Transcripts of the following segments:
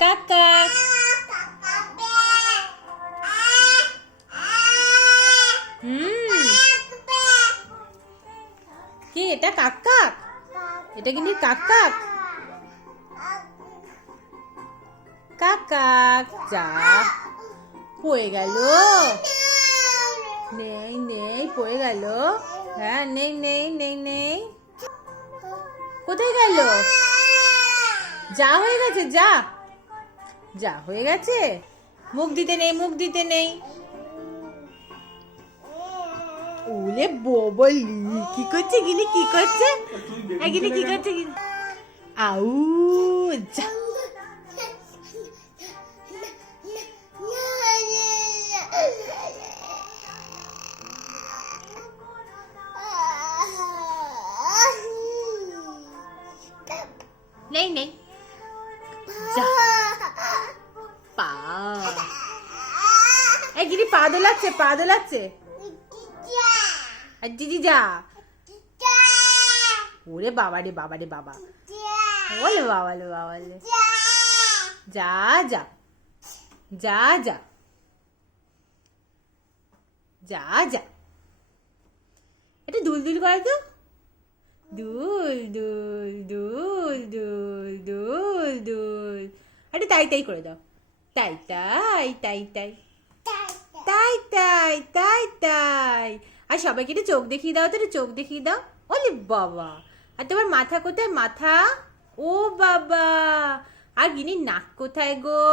কাক কাক। কি এটা কাক কাক? এটা কিন্তু কাক কাক। কাক কাক যা পড়ে গেল। নেই নেই পড়ে গেল। হ্যাঁ নেই নেই নেই নেই। কোথায় গেল? যা হয়ে গেছে যা। যা হয়ে গেছে। মুখ দিতে নেই মুখ দিতে নেই। ওলে বলি কি করছে গিনি কি করছে? গিনি কি করছে? আউ যা। নেই নেই যা। পা গিনি পা দোলাচ্ছে পা দোলাচ্ছে। আর দিদি যা। ওরে বাবা রে বাবা রে বাবা। ওলে বাবা রে বাবা রে। যা যা যা যা যা যা। এটা দুল দুল করে তো। দুল দুল দুল দুল দুল দুল। আরে তাই তাই করে দাও। তাই তাই তাই তাই তাই তাই তাই তাই। আর সবাইকে একটু চোখ দেখিয়ে দাও তো, একটু চোখ দেখিয়ে দাও। ওলে বাবা। আর তোমার মাথা কোথায় মাথা? ও বাবা। আর গিনির নাক কোথায় গো?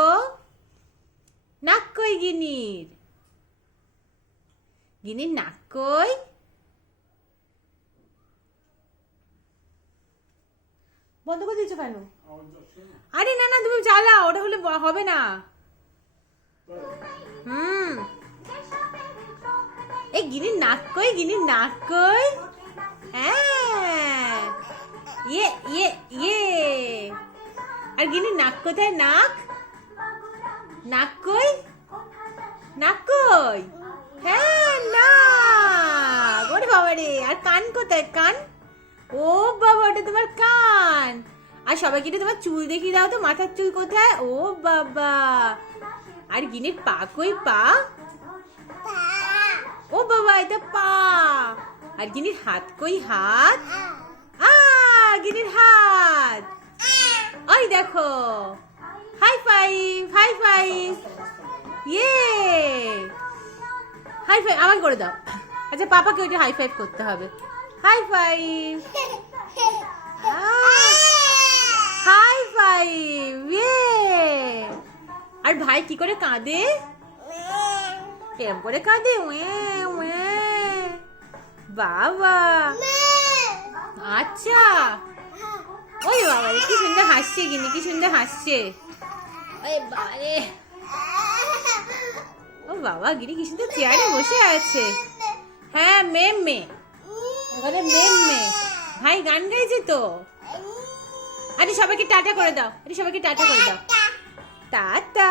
নাক কই গিনির? গিনির নাক কই? বন্ধ করে দিয়েছো কেন? আরে না না তুমি জ্বালাও, ওটা হলে হবে না। এই গিনির নাক কই? গিনির নাক কই? হ্যাঁ ইয়ে ইয়ে ইয়ে। আর গিনির নাক কোথায়? নাক নাক কই? নাক কই? হ্যাঁ নাক। ওরে বাবা রে। আর কান কোথায়? কান। ও বাবা ওটা তোমার কান। আর সবাইকে তোমার চুল দেখিয়ে দাও তো, মাথার চুল কোথায়? ও বাবা। আর গিনির পা কই? পা। ও বাবা এটা পা। আর গিনির হাত কই? হাত। গিনির হাত। ওই দেখো। High five high five. ইয়ে হাই ফাইভ আমাকে করে দাও। আচ্ছা পাপাকে ওইটা হাই ফাইভ করতে হবে। High five high five. ইয়ে। আর ভাই কি করে কাঁদে? এরম করে কাঁদে। বাবা আচ্ছা। ওই বাবা কি সুন্দর হাসছে গিনি, কি সুন্দর হাসছে। ওই বাবা রে। ও বাবা গিনি কি সুন্দর চেয়ারে বসে আছে। হ্যাঁ মেম মে ওখানে মেম মে। ভাই গান গাইছে তো। আরে সবাইকে টাটা করে দাও। আরে সবাইকে টাটা করে দাও। টাটা।